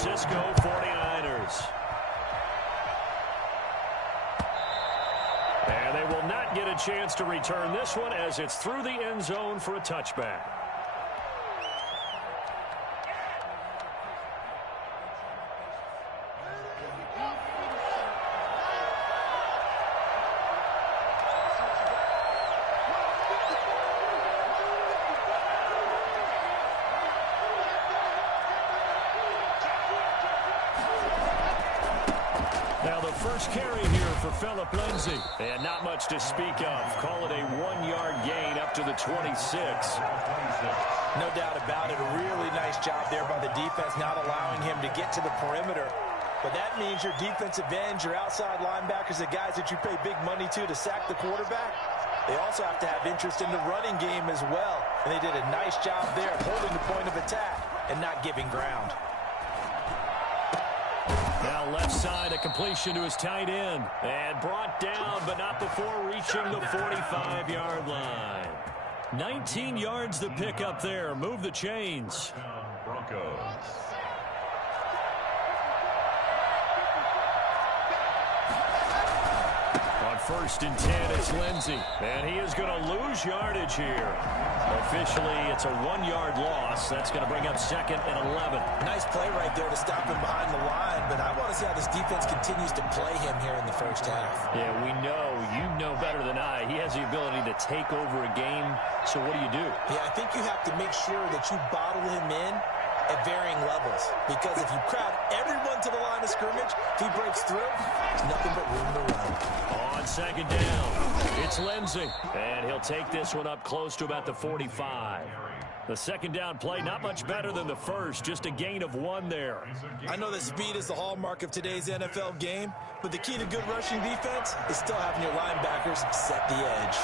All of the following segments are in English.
Francisco 49ers. And they will not get a chance to return this one as it's through the end zone for a touchback. First carry here for Phillip Lindsay. And not much to speak of. Call it a 1-yard gain up to the 26. No doubt about it. A really nice job there by the defense, not allowing him to get to the perimeter. But that means your defensive ends, your outside linebackers, the guys that you pay big money to sack the quarterback, they also have to have interest in the running game as well. And they did a nice job there holding the point of attack and not giving ground. Now left side, a completion to his tight end. And brought down, but not before reaching the 45-yard line. 19 yards to pick up there. Move the chains. Broncos. On 1st and 10, it's Lindsay. And he is going to lose yardage here. Officially, it's a 1-yard loss. That's going to bring up 2nd and 11. Nice play right there to stop him behind the line, but I want to see how this defense continues to play him here in the first half. Yeah, we know. You know better than I. He has the ability to take over a game, so what do you do? Yeah, I think you have to make sure that you bottle him in at varying levels, because if you crowd everyone to the line of scrimmage, if he breaks through, there's nothing but room to run. On 2nd down, it's Lindsay, and he'll take this one up close to about the 45. The 2nd down play, not much better than the first, just a gain of 1 there. I know that speed is the hallmark of today's NFL game, but the key to good rushing defense is still having your linebackers set the edge.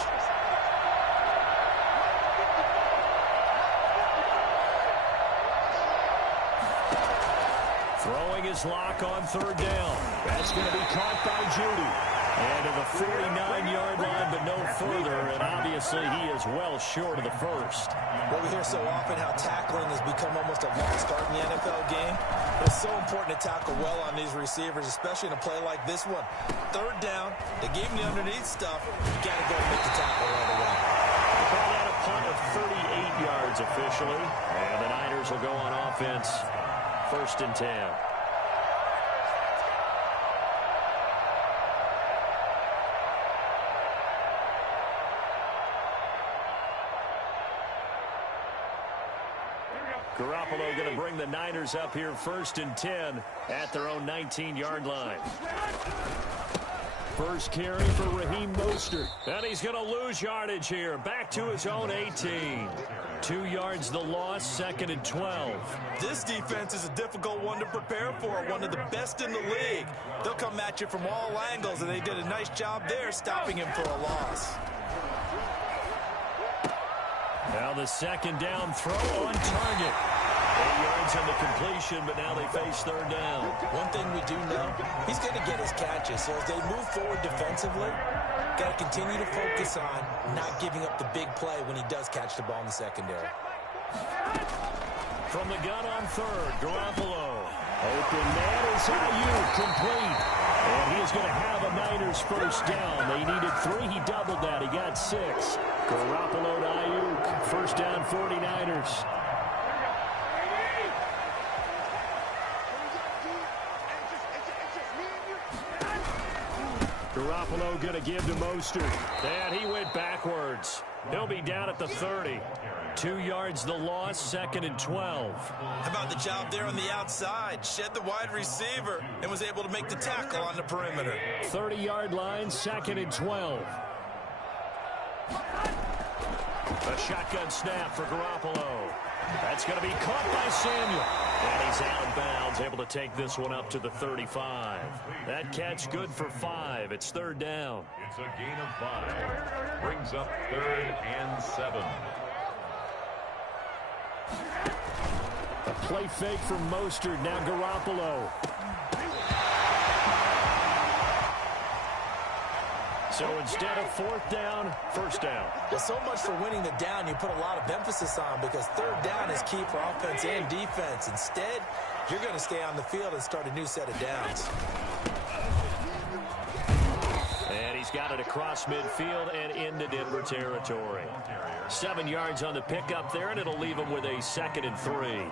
Throwing his lock on 3rd down. That's going to be caught by Judy. And to the 49-yard line, but no further. And obviously, he is well short of the first. Well, we hear so often how tackling has become almost a lost art in the NFL game. But it's so important to tackle well on these receivers, especially in a play like this one. 3rd down, they gave him the underneath stuff. You got to go and make the tackle right away. They call that a punt of 38 yards officially. And the Niners will go on offense. 1st and 10. Garoppolo going to bring the Niners up here 1st and 10 at their own 19-yard line. First carry for Raheem Mostert. And he's going to lose yardage here. Back to his own 18. 2 yards the loss, 2nd and 12. This defense is a difficult one to prepare for, one of the best in the league. They'll come at you from all angles, and they did a nice job there stopping him for a loss. Now the 2nd down throw on target. 8 yards on the completion, but now they face 3rd down. One thing we do know, he's going to get his catches. So as they move forward defensively, got to continue to focus on not giving up the big play when he does catch the ball in the secondary. From the gun on 3rd, Garoppolo. Open man is Ayuk, complete. And he is going to have a Niners 1st down. They needed 3. He doubled that. He got 6. Garoppolo to Ayuk. 1st down, 49ers. Garoppolo going to give to Mostert. And he went backwards. He'll be down at the 30. 2 yards the loss, 2nd and 12. How about the job there on the outside? Shed the wide receiver and was able to make the tackle on the perimeter. 30-yard line, 2nd and 12. A shotgun snap for Garoppolo. That's going to be caught by Samuel. And he's out of bounds, able to take this one up to the 35. That catch good for 5. It's 3rd down. It's a gain of 5. Brings up 3rd and 7. A play fake from Mostert. Now Garoppolo. So instead of 4th down, 1st down. Well, so much for winning the down you put a lot of emphasis on, because 3rd down is key for offense and defense. Instead, you're going to stay on the field and start a new set of downs. And he's got it across midfield and into Denver territory. 7 yards on the pickup there, and it'll leave him with a 2nd and 3.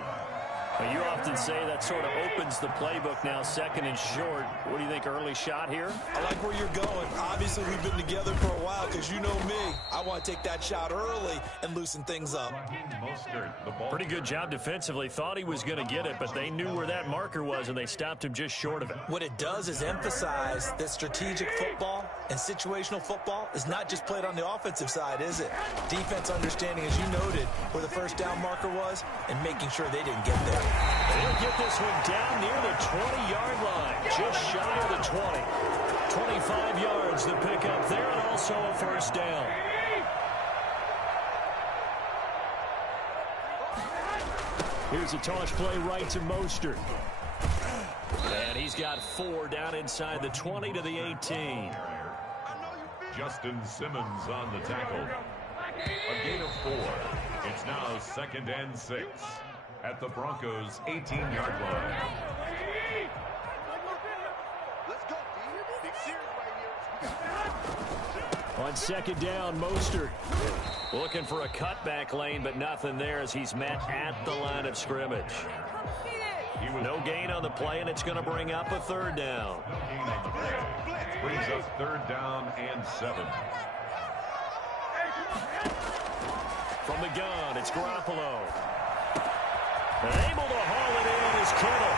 Now, you often say that sort of opens the playbook now, 2nd and short. What do you think, early shot here? I like where you're going. Obviously, we've been together for a while because you know me. I want to take that shot early and loosen things up. Pretty good job defensively. Thought he was going to get it, but they knew where that marker was, and they stopped him just short of it. What it does is emphasize that strategic football and situational football is not just played on the offensive side, is it? Defense understanding, as you noted, where the first down marker was and making sure they didn't get there. They'll get this one down near the 20-yard line, just shy of the 20. 25 yards to pick up there, and also a first down. Here's a toss play right to Mostert. And he's got 4 down inside the 20 to the 18. Justin Simmons on the tackle. A gain of 4. It's now 2nd and 6 at the Broncos' 18-yard line. On 2nd down, Mostert looking for a cutback lane, but nothing there as he's met at the line of scrimmage. No gain on the play, and it's going to bring up a 3rd down. Brings up 3rd down and 7. From the gun, it's Garoppolo. Able to haul it in is Kittle.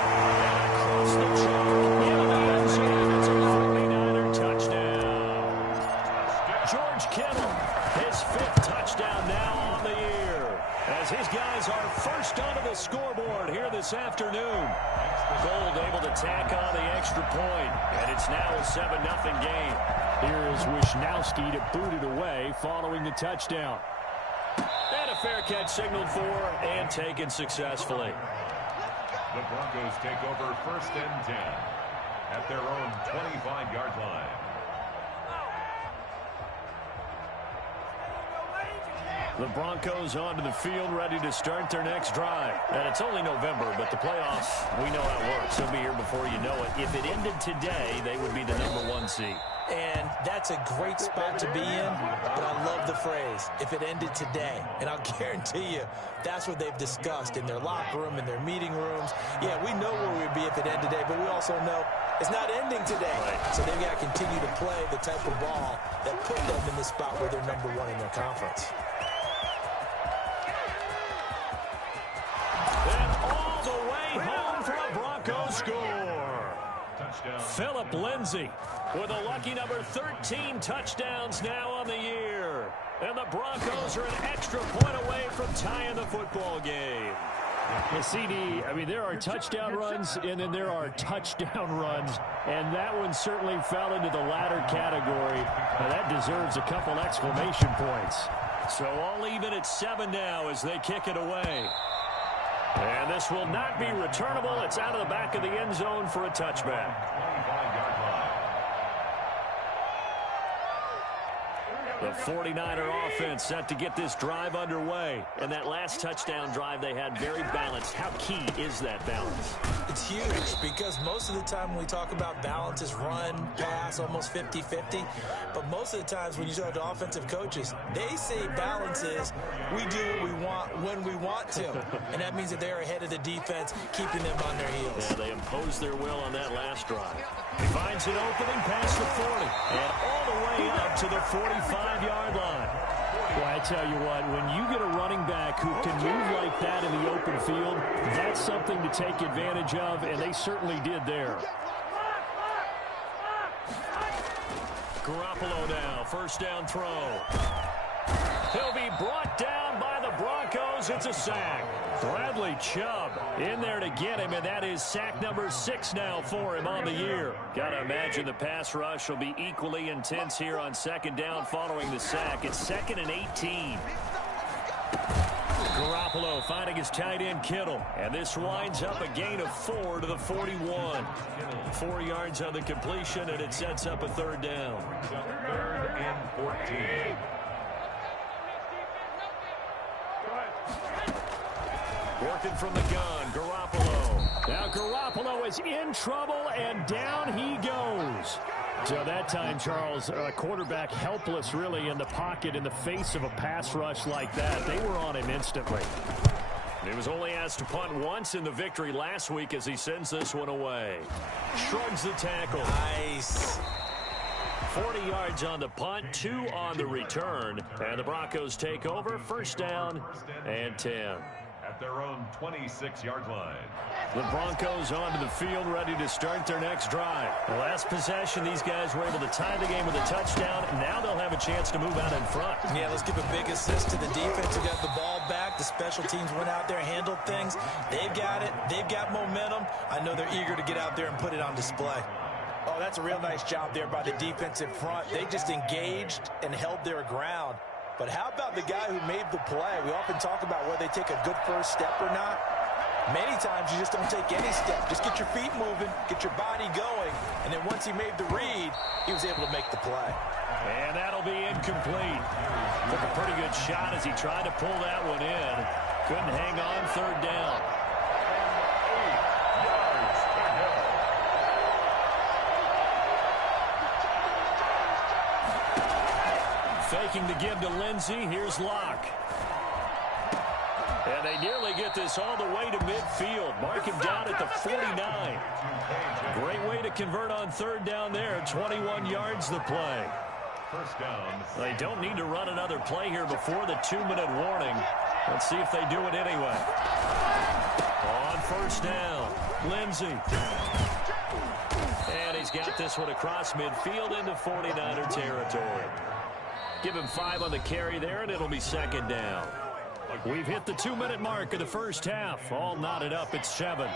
And across the chalk, into the end zone. It's a 49er touchdown. George Kittle, his 5th touchdown now on the year, as his guys are first onto the scoreboard here this afternoon. Gold able to tack on the extra point, and it's now a 7-0 game. Here is Wishnowski to boot it away following the touchdown. And a fair catch signaled for and taken successfully. The Broncos take over 1st and 10 at their own 25-yard line. The Broncos onto the field, ready to start their next drive. And it's only November, but the playoffs, we know how it works. They'll be here before you know it. If it ended today, they would be the #1 seed. And that's a great spot to be in, but I love the phrase, if it ended today. And I'll guarantee you, that's what they've discussed in their locker room, in their meeting rooms. Yeah, we know where we'd be if it ended today, but we also know it's not ending today. Right. So they've got to continue to play the type of ball that put them in the spot where they're #1 in their conference. And all the way home for a Broncos score. Touchdown. Philip Lindsay with a lucky number 13 touchdowns now on the year. And the Broncos are an extra point away from tying the football game. Yeah, CD, I mean, there are touchdown runs, and then there are touchdown runs, and that one certainly fell into the latter category. Now, that deserves a couple exclamation points. So all even at 7 now as they kick it away. And this will not be returnable. It's out of the back of the end zone for a touchback. The 49er offense set to get this drive underway. And that last touchdown drive they had very balanced. How key is that balance? It's huge because most of the time when we talk about balance is run, pass, almost 50-50. But most of the times when you talk to offensive coaches, they say balance is we do what we want when we want to. And that means that they're ahead of the defense, keeping them on their heels. Yeah, they imposed their will on that last drive. He finds an opening past the 40 and all the way up to the 45-yard line. Well, I tell you what, when you get a running back who can move like that in the open field, that's something to take advantage of, and they certainly did there. Garoppolo now, first down throw. He'll be brought down by the Broncos. It's a sack. Bradley Chubb in there to get him, and that is sack number 6 now for him on the year. Got to imagine the pass rush will be equally intense here on 2nd down following the sack. It's 2nd and 18. Garoppolo finding his tight end Kittle, and this winds up a gain of 4 to the 41. 4 yards on the completion, and it sets up a 3rd down. 3rd and 14. Working from the gun, Garoppolo. Now Garoppolo is in trouble, and down he goes. So that time, Charles, quarterback helpless really in the pocket in the face of a pass rush like that. They were on him instantly. He was only asked to punt once in the victory last week as he sends this one away. Shrugs the tackle. Nice. 40 yards on the punt, 2 on the return. And the Broncos take over, first down and 10. At their own 26-yard line. The Broncos onto the field, ready to start their next drive. The last possession, these guys were able to tie the game with a touchdown. Now they'll have a chance to move out in front. Yeah, let's give a big assist to the defense who got the ball back. The special teams went out there, handled things. They've got it. They've got momentum. I know they're eager to get out there and put it on display. Oh, that's a real nice job there by the defense in front. They just engaged and held their ground. But how about the guy who made the play? We often talk about whether they take a good first step or not. Many times you just don't take any step. Just get your feet moving, get your body going, and then once he made the read, he was able to make the play. And that'll be incomplete. Took a pretty good shot as he tried to pull that one in. Couldn't hang on, third down. Faking the give to Lindsey. Here's Locke. And they nearly get this all the way to midfield. Mark him down at the 49. Great way to convert on third down there. 21 yards the play. First down. They don't need to run another play here before the 2-minute warning. Let's see if they do it anyway. On first down, Lindsey. And he's got this one across midfield into 49er territory. Give him 5 on the carry there, and it'll be second down. We've hit the 2-minute mark of the first half. All knotted up at 7.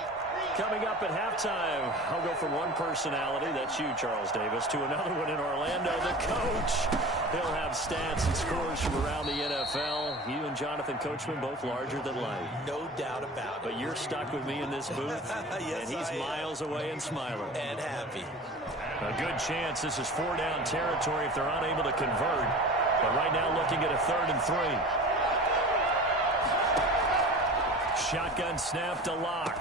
Coming up at halftime, I'll go from one personality, that's you, Charles Davis, to another one in Orlando, the coach. He'll have stats and scores from around the NFL. You and Jonathan Coachman both larger than life. No doubt about it. But you're stuck with me in this booth, yes, and he's miles away and smiling. And happy. A good chance this is 4-down territory if they're unable to convert. But right now looking at a 3rd and 3. Shotgun snap to Locke.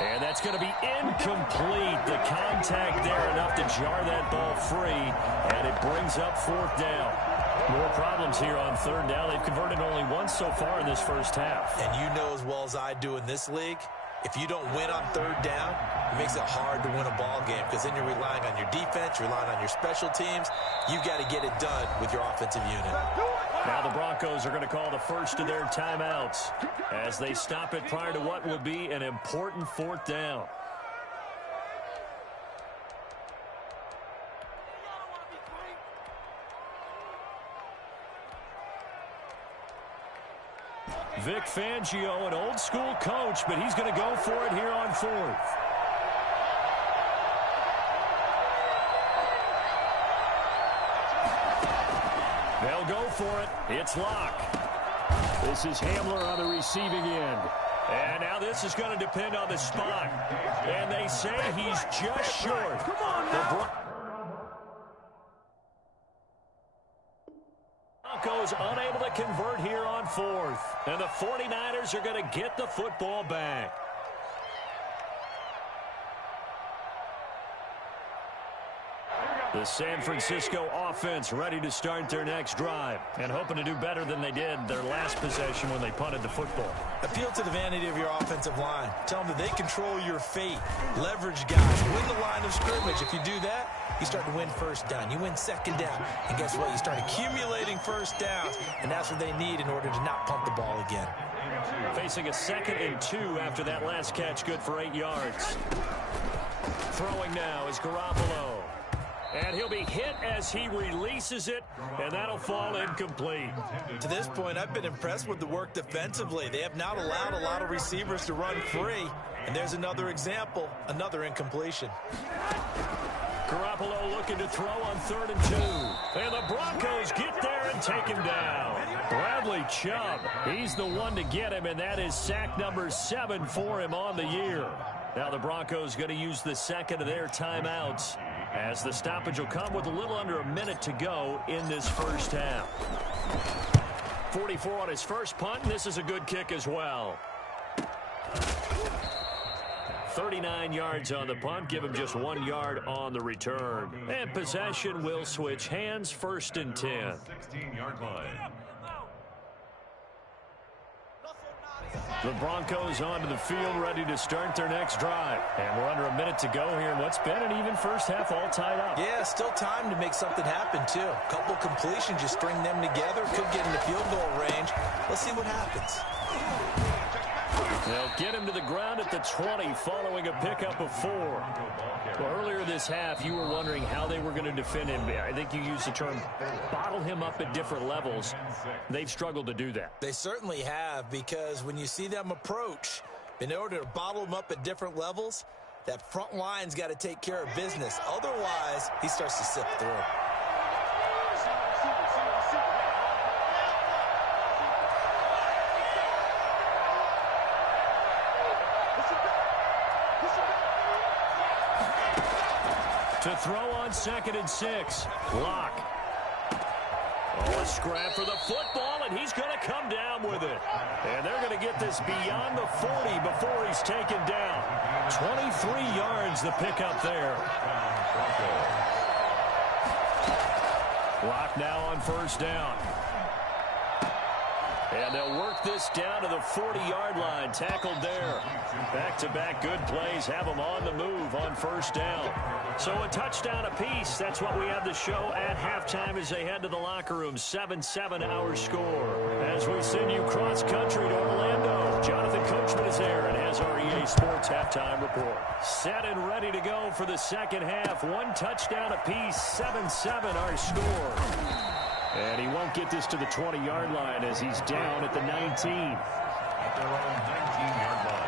And that's going to be incomplete. The contact there enough to jar that ball free. And it brings up 4th down. More problems here on 3rd down. They've converted only once so far in this first half. And you know as well as I do in this league, if you don't win on 3rd down, it makes it hard to win a ball game because then you're relying on your defense, you're relying on your special teams. You've got to get it done with your offensive unit. Now the Broncos are going to call the first of their timeouts as they stop it prior to what would be an important 4th down. Vic Fangio, an old-school coach, but he's going to go for it here on 4th. They'll go for it. It's Locke. This is Hamler on the receiving end. And now this is going to depend on the spot. And they say he's just short. Come on now. Broncos unable to convert here on 4th. And the 49ers are going to get the football back. The San Francisco offense ready to start their next drive and hoping to do better than they did their last possession when they punted the football. Appeal to the vanity of your offensive line. Tell them that they control your fate. Leverage guys. Win the line of scrimmage. If you do that, you start to win first down. You win second down. And guess what? You start accumulating first downs. And that's what they need in order to not punt the ball again. Facing a 2nd and 2 after that last catch. Good for 8 yards. Throwing now is Garoppolo. And he'll be hit as he releases it, and that'll fall incomplete. To this point, I've been impressed with the work defensively. They have not allowed a lot of receivers to run free. And there's another example, another incompletion. Garoppolo looking to throw on 3rd and 2. And the Broncos get there and take him down. Bradley Chubb, he's the one to get him, and that is sack number 7 for him on the year. Now the Broncos going to use the 2nd of their timeouts, as the stoppage will come with a little under a minute to go in this first half. 44 on his first punt, and this is a good kick as well. 39 yards on the punt, give him just 1 yard on the return. And possession will switch hands, 1st and 10. 16-yard line. The Broncos onto the field, ready to start their next drive. And we're under a minute to go here in what's been an even first half, all tied up. Yeah, still time to make something happen, too. A couple completions, you string them together, could get into field goal range. Let's see what happens. They'll get him to the ground at the 20 following a pickup of 4. Well, earlier this half, you were wondering how they were going to defend him. I think you used the term bottle him up at different levels. They've struggled to do that. They certainly have, because when you see them approach, in order to bottle him up at different levels, that front line's got to take care of business. Otherwise, he starts to sift through. To throw on 2nd and 6. Lock. Oh, a scrap for the football, and he's going to come down with it. And they're going to get this beyond the 40 before he's taken down. 23 yards the pickup there. Lock now on 1st down. And they'll work this down to the 40-yard line. Tackled there. Back-to-back good plays have them on the move on 1st down. So a touchdown apiece. That's what we have to show at halftime as they head to the locker room. 7-7 our score. As we send you cross-country to Orlando, Jonathan Coachman is there and has our EA Sports halftime report. Set and ready to go for the second half. 1 touchdown apiece. 7-7 our score. And he won't get this to the 20-yard line as he's down at the 19. At their own 19-yard line.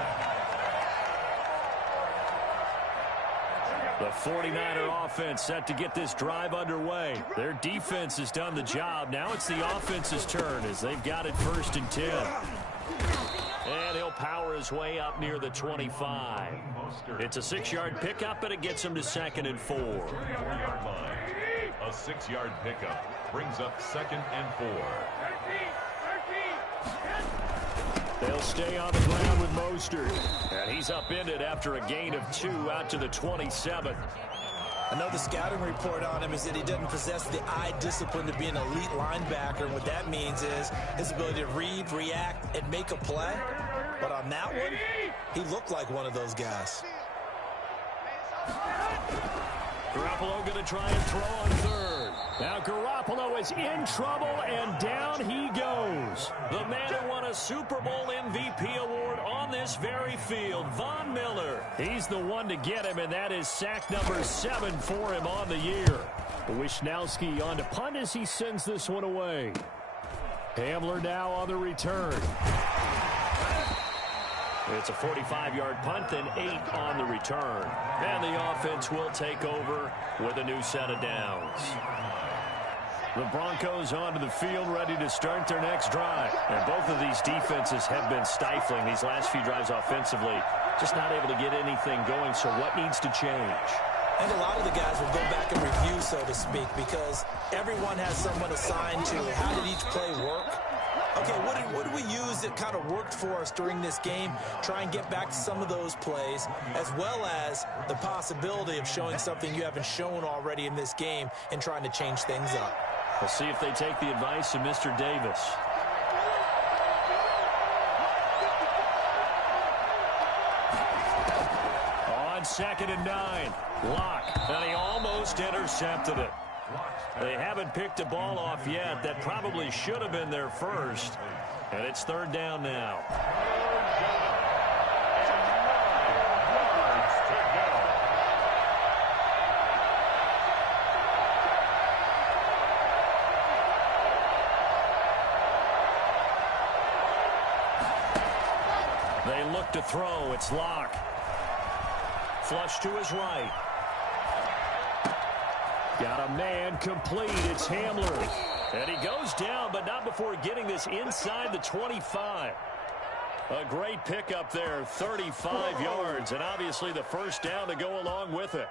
The 49er offense set to get this drive underway. Their defense has done the job. Now it's the offense's turn as they've got it 1st and 10. And he'll power his way up near the 25. It's a 6-yard pickup, and it gets him to 2nd and 4. 4-yard line. A 6-yard pickup brings up 2nd and 4. They'll stay on the ground with Mostert. And he's upended after a gain of 2 out to the 27. I know the scouting report on him is that he doesn't possess the eye discipline to be an elite linebacker. And what that means is his ability to read, react, and make a play. But on that one, he looked like one of those guys. Garoppolo going to try and throw on 3rd. Now Garoppolo is in trouble, and down he goes. The man who won a Super Bowl MVP award on this very field, Von Miller. He's the one to get him, and that is sack number 7 for him on the year. Wisnowski on to punt as he sends this one away. Hamler now on the return. It's a 45-yard punt, then 8 on the return. And the offense will take over with a new set of downs. The Broncos onto the field, ready to start their next drive. And both of these defenses have been stifling these last few drives offensively. Just not able to get anything going, so what needs to change? And a lot of the guys will go back and review, so to speak, because everyone has someone assigned to how did each play work. Okay, what did we use that kind of worked for us during this game? Try and get back to some of those plays, as well as the possibility of showing something you haven't shown already in this game and trying to change things up. We'll see if they take the advice of Mr. Davis. On 2nd and 9, Lock, and he almost intercepted it. They haven't picked a ball off yet. That probably should have been their first. And it's 3rd down now. They look to throw. It's Lock. Flush to his right. Got a man complete. It's Hamler. And he goes down, but not before getting this inside the 25. A great pickup there, 35 yards, and obviously the first down to go along with it.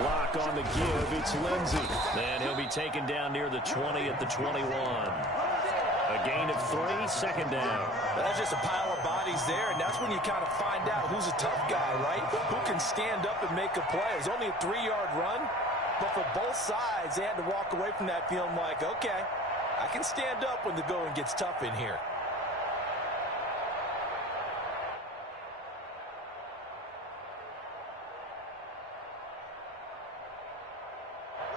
Block on the give. It's Lindsey. And he'll be taken down near the 20 at the 21. A gain of 3, second down. That's just a pile of bodies there, and that's when you kind of find out who's a tough guy, right? Who can stand up and make a play. It was only a 3-yard run, but for both sides, they had to walk away from that feeling like, okay, I can stand up when the going gets tough in here.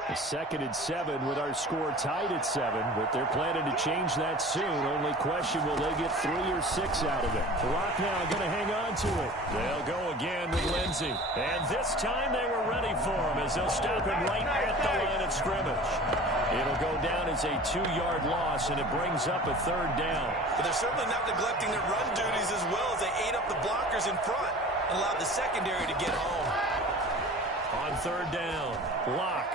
A 2nd and 7 with our score tied at 7, but they're planning to change that soon. Only question, will they get 3 or 6 out of it? Rock now going to hang on to it. They'll go again with Lindsey. And this time they were ready for him as they'll stop him right at the line of scrimmage. It'll go down as a 2-yard loss, and it brings up a 3rd down. But they're certainly not neglecting their run duties as well as they ate up the blockers in front and allowed the secondary to get home. On 3rd down, Locke.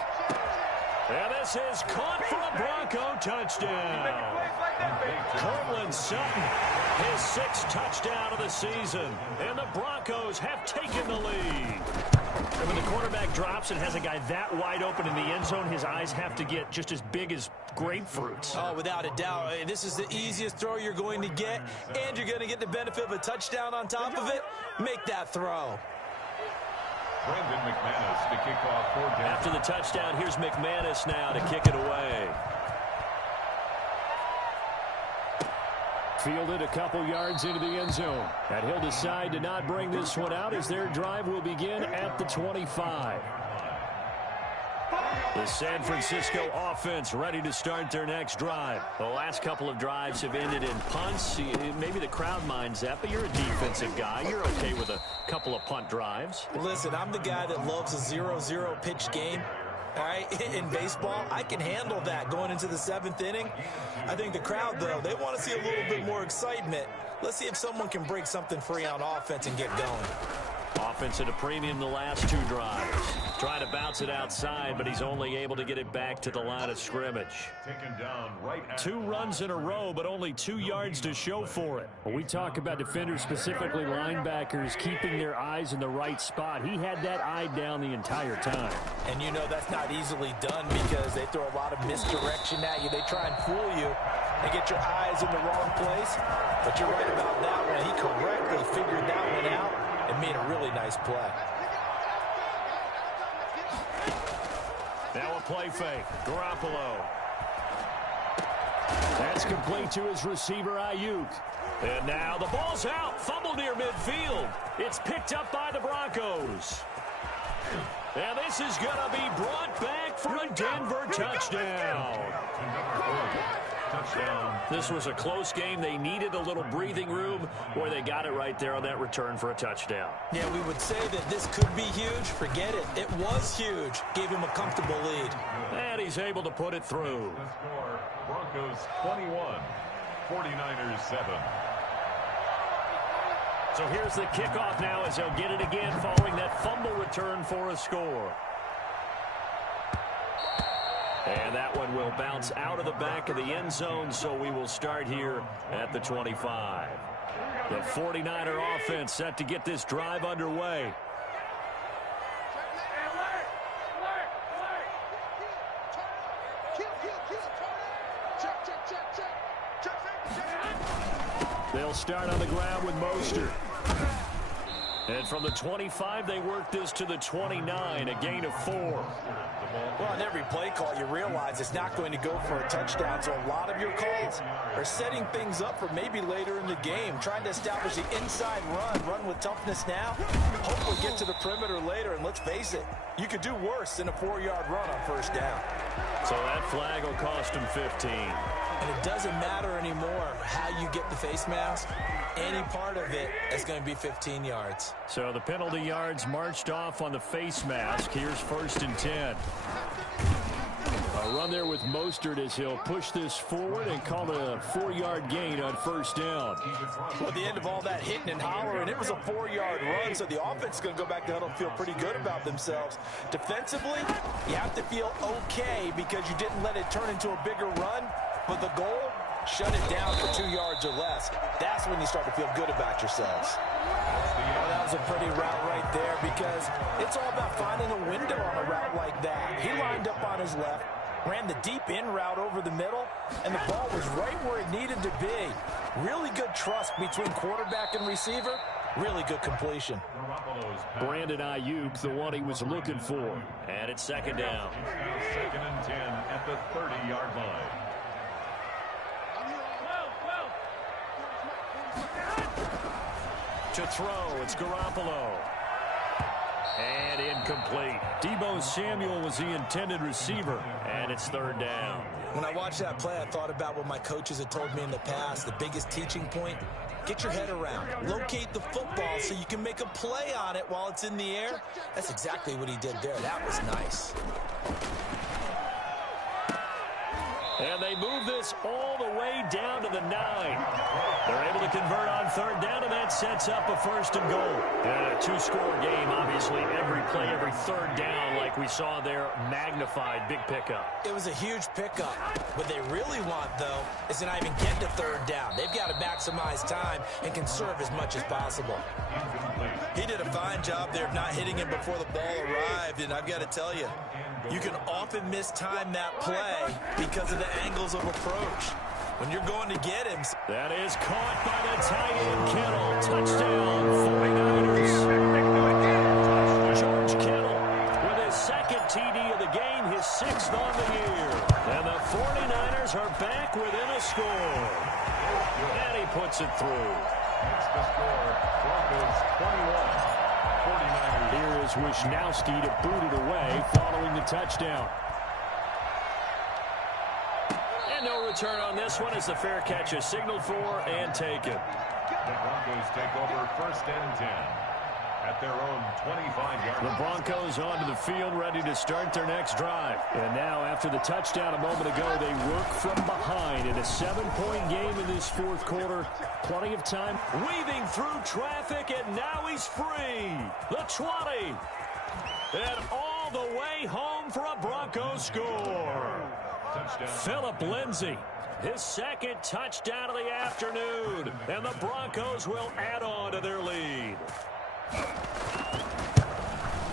And this is caught for a Bronco touchdown. Cortland Sutton, his 6th touchdown of the season. And the Broncos have taken the lead. And when the quarterback drops and has a guy that wide open in the end zone, his eyes have to get just as big as grapefruits. Oh, without a doubt. This is the easiest throw you're going to get, and you're going to get the benefit of a touchdown on top of it. Make that throw. Brandon McManus to kick off for Denver. After the touchdown, here's McManus now to kick it away. Fielded a couple yards into the end zone. And he'll decide to not bring this one out as their drive will begin at the 25. The San Francisco offense ready to start their next drive. The last couple of drives have ended in punts. Maybe the crowd minds that, but you're a defensive guy. You're okay with a couple of punt drives. Listen, I'm the guy that loves a 0-0 pitch game. All right, in baseball, I can handle that going into the 7th inning. I think the crowd, though, they want to see a little bit more excitement. Let's see if someone can break something free on offense and get going. Offense at a premium the last 2 drives. Trying to bounce it outside, but he's only able to get it back to the line of scrimmage. Taken down right at 2 runs in a row, but only 2 yards to show for it. When we talk about defenders, specifically linebackers, keeping their eyes in the right spot, he had that eye down the entire time. And you know that's not easily done because they throw a lot of misdirection at you. They try and fool you and get your eyes in the wrong place. But you're right about that one. He correctly figured that one out and made a really nice play. Now a play fake. Garoppolo. That's complete to his receiver, Ayuk. And now the ball's out. Fumble near midfield. It's picked up by the Broncos. And this is going to be brought back for a Denver touchdown. This was a close game. They needed a little breathing room, where they got it right there on that return for a touchdown. Yeah, we would say that this could be huge. Forget it. It was huge. Gave him a comfortable lead. And he's able to put it through. the score, Broncos 21, 49ers 7. So here's the kickoff now as they'll get it again following that fumble return for a score. And that one will bounce out of the back of the end zone, so we will start here at the 25. The 49er offense set to get this drive underway. They'll start on the ground with Mostert. And from the 25, they work this to the 29, a gain of 4. Well, on every play call, you realize it's not going to go for a touchdown, so a lot of your calls are setting things up for maybe later in the game, trying to establish the inside run with toughness now, hopefully get to the perimeter later, and let's face it, you could do worse than a 4-yard run on first down. So that flag will cost him 15. And it doesn't matter anymore how you get the face mask. Any part of it is going to be 15 yards. So the penalty yards marched off on the face mask. Here's 1st and 10. A run there with Mostert as he'll push this forward and call it a 4-yard gain on 1st down. Well, at the end of all that hitting and hollering, it was a 4-yard run, so the offense is going to go back to huddle and feel pretty good about themselves. Defensively, you have to feel okay because you didn't let it turn into a bigger run, but the goal, shut it down for 2 yards or less. That's when you start to feel good about yourselves. The was a pretty route right there because it's all about finding a window on a route like that. He lined up on his left, ran the deep in route over the middle, and the ball was right where it needed to be. Really good trust between quarterback and receiver. Really good completion. Brandon Ayuk, the one he was looking for. And it's second down. Second and 10 at the 30-yard line. To throw, it's Garoppolo. And incomplete. Deebo Samuel was the intended receiver, and it's third down. When I watched that play, I thought about what my coaches had told me in the past. The biggest teaching point, get your head around. Locate the football so you can make a play on it while it's in the air. That's exactly what he did there. That was nice. And they move this all the way down to the 9. They're able to convert on third down, and that sets up a first and goal. And a two-score game, obviously, every play, every third down, like we saw there, magnified, big pickup. It was a huge pickup. What they really want, though, is to not even get to third down. They've got to maximize time and conserve as much as possible. He did a fine job there of not hitting him before the ball arrived, and I've got to tell you, you can often mistime that play because of the angles of approach. When you're going to get him. That is caught by the tight end, Kittle. Touchdown, 49ers. George Kittle with his second TD of the game, his 6th on the year. And the 49ers are back within a score. And he puts it through. That's the score. Broncos 21. 49ers. Here is Wisnowski to boot it away following the touchdown. And no return on this one as the fair catch is signaled for and taken. The Broncos take over first and 10 at their own 25-yard line. The Broncos onto the field ready to start their next drive. And now after the touchdown a moment ago, they work from behind in a 7-point game in this fourth quarter. Plenty of time. Weaving through traffic, and now he's free. The 20. And all the way home for a Broncos score. Touchdown. Philip Lindsay, his second touchdown of the afternoon. And the Broncos will add on to their lead.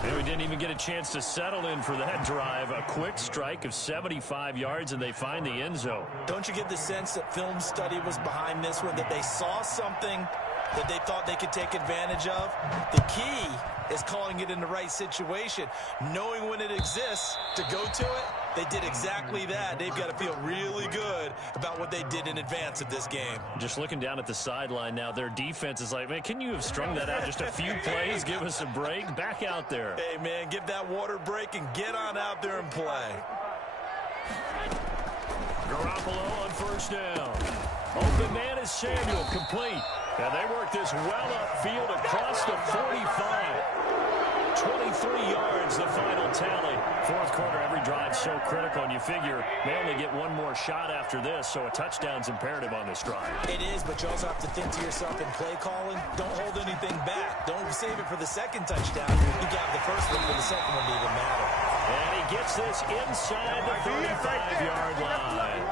And we didn't even get a chance to settle in for that drive. A quick strike of 75 yards, and they find the end zone. Don't you get the sense that film study was behind this one, that they saw something that they thought they could take advantage of? The key is calling it in the right situation, knowing when it exists to go to it. They did exactly that. They've got to feel really good about what they did in advance of this game. Just looking down at the sideline now, their defense is like, man, can you have strung that out just a few plays? Give us a break. Back out there. Hey, man, give that water break and get on out there and play. Garoppolo on first down. Open man is Samuel, complete. And they work this well upfield across the 45. 23 yards, the final tally. Fourth quarter, every drive so critical, and you figure they only get one more shot after this, so a touchdown's imperative on this drive. It is, but you also have to think to yourself in play calling, don't hold anything back. Don't save it for the second touchdown. You got the first one for the second one to even matter. And he gets this inside the 35-yard line.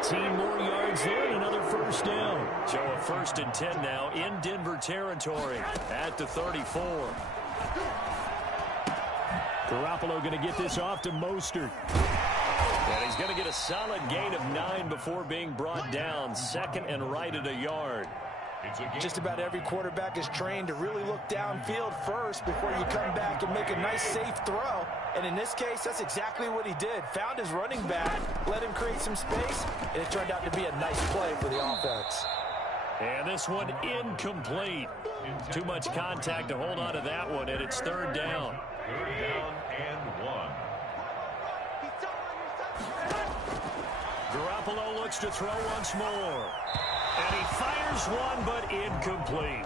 18 more yards there and another first down. So a first and 10 now in Denver territory at the 34. Garoppolo going to get this off to Mostert. And he's going to get a solid gain of 9 before being brought down. Second and right at a yard. Just about every quarterback is trained to really look downfield first before you come back and make a nice, safe throw. And in this case, that's exactly what he did. Found his running back, let him create some space, and it turned out to be a nice play for the offense. And this one incomplete. Too much contact to hold on to that one, and it's third down. Third down and 1. Garoppolo looks to throw once more. And he fires one, but incomplete.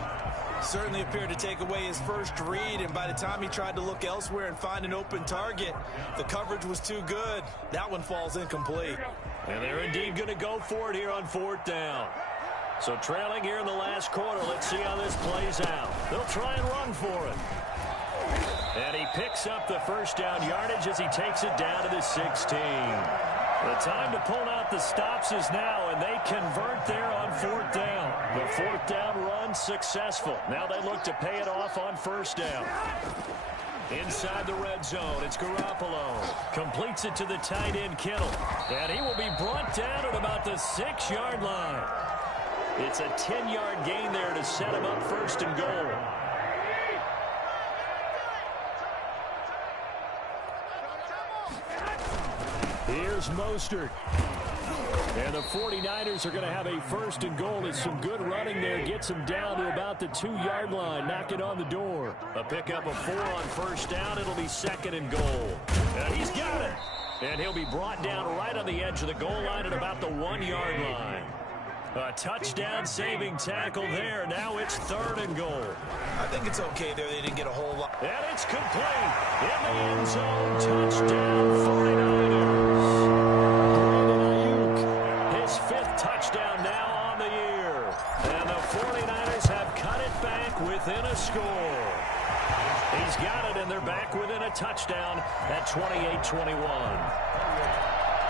Certainly appeared to take away his first read, and by the time he tried to look elsewhere and find an open target, the coverage was too good. That one falls incomplete. And they're indeed going to go for it here on fourth down. So trailing here in the last quarter, let's see how this plays out. They'll try and run for it. And he picks up the first down yardage as he takes it down to the 16. The time to pull out the stops is now, and they convert there on 4th down. The 4th down run successful. Now they look to pay it off on 1st down. Inside the red zone, it's Garoppolo. Completes it to the tight end, Kittle. And he will be brought down at about the 6-yard line. It's a 10-yard gain there to set him up 1st and goal. Here's Mostert. And the 49ers are going to have a 1st and goal. It's some good running there. Gets him down to about the 2-yard line. Knock it on the door. A pickup of 4 on 1st down. It'll be 2nd and goal. And he's got it. And he'll be brought down right on the edge of the goal line at about the 1-yard line. A touchdown saving tackle there. Now it's 3rd and goal. I think it's okay there. They didn't get a whole lot. And it's complete. In the end zone. Touchdown 49ers. His 5th touchdown now on the year. And the 49ers have cut it back within a score. He's got it, and they're back within a touchdown at 28-21.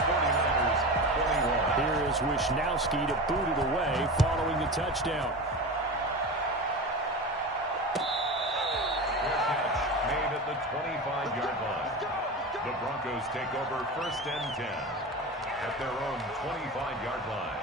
49ers 21. Here is Wishnowski to boot it away following the touchdown. Fair catch made at the 25-yard line. The Broncos take over 1st and 10 at their own 25-yard line.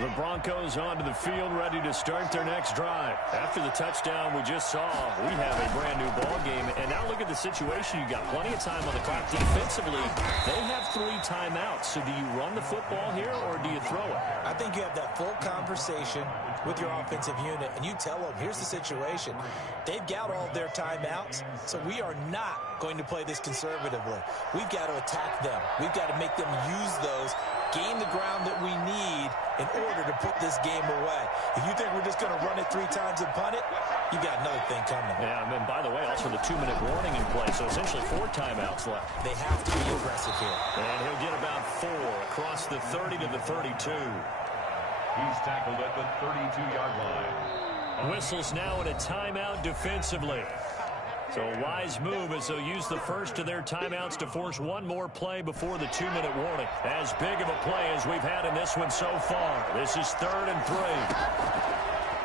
The Broncos onto the field, ready to start their next drive. After the touchdown we just saw, we have a brand new ball game. And now look at the situation. You got plenty of time on the clock. Defensively, they have 3 timeouts. So do you run the football here or do you throw it? I think you have that full conversation with your offensive unit, and you tell them, here's the situation. They've got all their timeouts, so we are not going to play this conservatively. We've got to attack them. We've got to make them use those, gain the ground that we need in order to put this game away. If you think we're just going to run it 3 times and punt it, you got another thing coming. Yeah, and by the way, also the 2-minute warning in play, so essentially 4 timeouts left. They have to be aggressive here. And he'll get about 4 across the 30 to the 32. He's tackled at the 32-yard line. Whistles now in a timeout defensively. So a wise move as they'll use the first of their timeouts to force one more play before the 2-minute warning. As big of a play as we've had in this one so far. This is 3rd and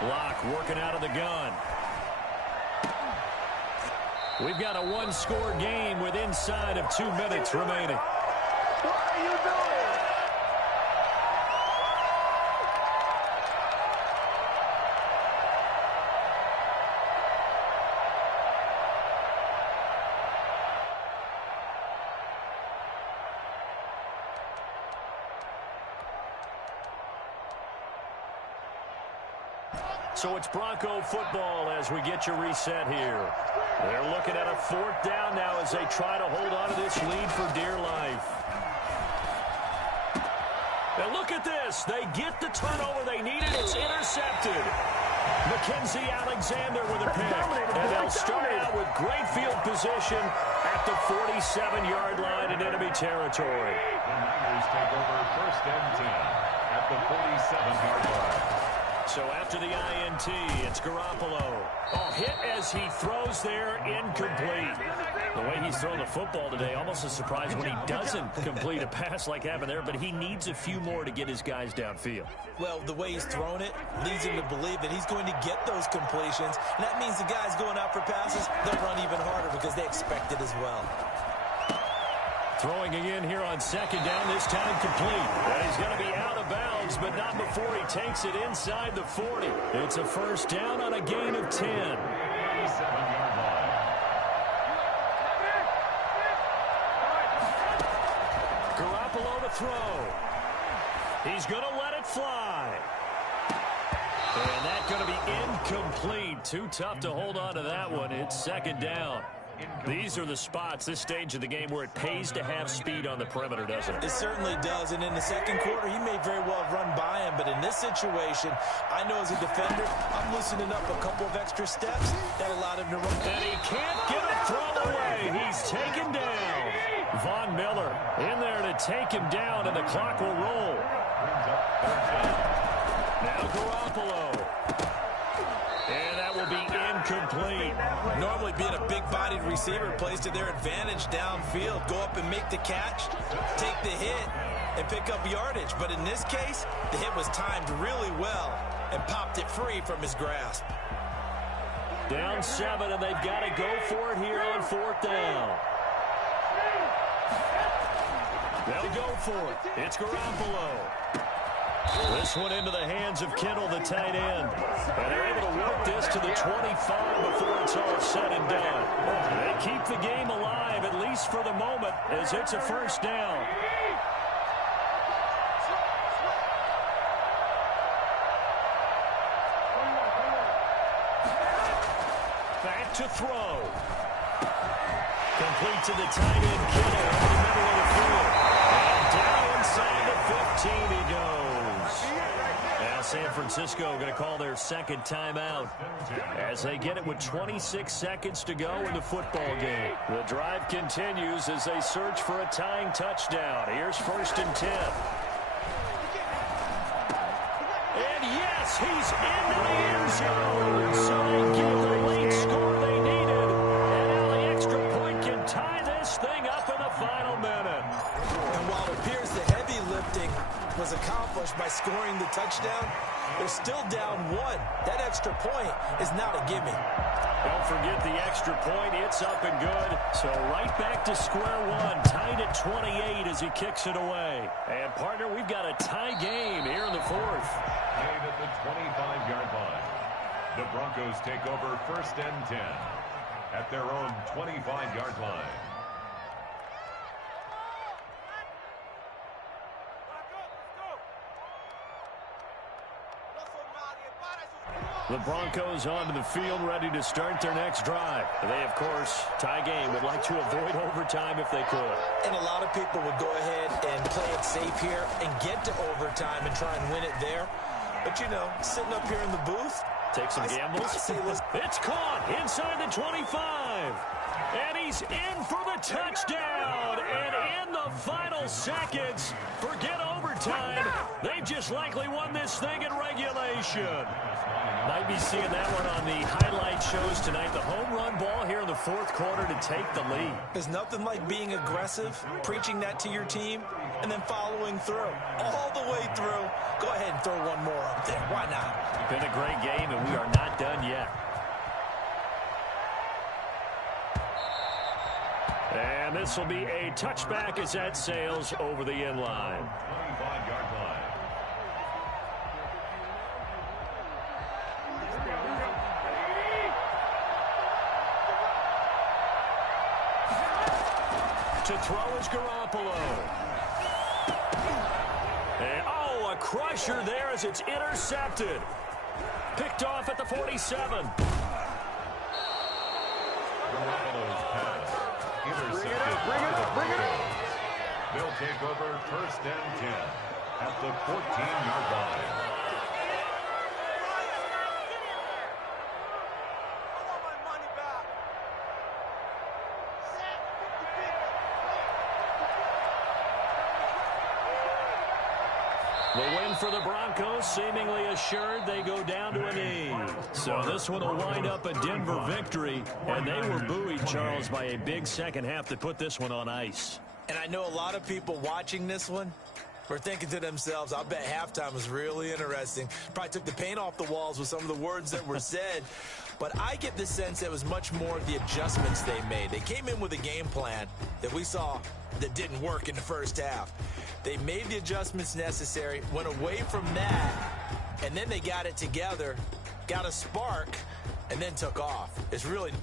3. Locke working out of the gun. We've got a 1-score game with inside of 2 minutes remaining. What are you doing? So it's Bronco football as we get you reset here. They're looking at a 4th down now as they try to hold on to this lead for dear life. And look at this. They get the turnover they needed. It's intercepted. Mackenzie Alexander with a pick. And they'll start out with great field position at the 47-yard line in enemy territory. The Niners take over 1st and 10 at the 47-yard line. So after the INT, it's Garoppolo. Oh, hit as he throws there, incomplete. The way he's thrown the football today, almost a surprise when he doesn't complete a pass like happened there, but he needs a few more to get his guys downfield. Well, the way he's thrown it leads him to believe that he's going to get those completions, and that means the guys going out for passes, they'll run even harder because they expect it as well. Throwing again here on 2nd down, this time complete. And he's going to be out of bounds, but not before he takes it inside the 40. It's a 1st down on a gain of 10. 47-yard line. Garoppolo to throw. He's going to let it fly. And that's going to be incomplete. Too tough to hold on to that one. It's 2nd down. These are the spots, this stage of the game, where it pays to have speed on the perimeter, doesn't it? It certainly does, and in the 2nd quarter, he may very well run by him, but in this situation, I know as a defender, I'm loosening up a couple of extra steps that allowed him to run. And he can't get a throw away. He's taken down. Von Miller in there to take him down, and the clock will roll. Now Garoppolo. And that will be complete. Normally being a big-bodied receiver plays to their advantage downfield. Go up and make the catch, take the hit, and pick up yardage. But in this case, the hit was timed really well and popped it free from his grasp. Down 7, and they've got to go for it here on 4th down. They'll go for it. It's Garoppolo. This one into the hands of Kittle, the tight end. And they're able to work this to the 25 before it's all said and done. They keep the game alive, at least for the moment, as it's a first down. Back to throw. Complete to the tight end, Kittle, in the middle of the field. And down inside the 15 he goes. Now San Francisco going to call their second timeout as they get it with 26 seconds to go in the football game. The drive continues as they search for a tying touchdown. Here's 1st and 10. And yes, he's into the end zone. So they get the late score they needed. And now the extra point can tie this thing up in the final minute. And while it appears the heavy lifting was accomplished by scoring the touchdown, they're still down 1. That extra point is not a gimme. Don't forget the extra point. It's up and good. So right back to square one. Tied at 28 as he kicks it away. And, partner, we've got a tie game here in the 4th. Tied at the 25-yard line. The Broncos take over 1st and 10 at their own 25-yard line. The Broncos onto the field, ready to start their next drive. They, of course, tie game, would like to avoid overtime if they could. And a lot of people would go ahead and play it safe here and get to overtime and try and win it there. But, you know, sitting up here in the booth, take some gambles. It's caught inside the 25. And he's in for the touchdown. And in the final seconds, forget overtime. They've just likely won this thing in regulation. Might be seeing that one on the highlight shows tonight. The home run ball here in the 4th quarter to take the lead. There's nothing like being aggressive, preaching that to your team, and then following through. All the way through. Go ahead and throw one more up there. Why not? Been a great game, and we are not done yet. And this will be a touchback as that sails over the end line. 25-yard line. To throw is Garoppolo. And, a crusher there as it's intercepted. Picked off at the 47. Garoppolo's pass. Intercepted. Bring it up. They'll take over 1st and 10 at the 14-yard line. The win for the Broncos, seemingly assured. They go down to a knee. So this one will wind up a Denver victory. And they were buoyed, Charles, by a big second half that put this one on ice. And I know a lot of people watching this one were thinking to themselves, I bet halftime was really interesting. Probably took the paint off the walls with some of the words that were said. But I get the sense it was much more of the adjustments they made. They came in with a game plan that we saw that didn't work in the first half. They made the adjustments necessary, went away from that, and then they got it together, got a spark, and then took off. It's really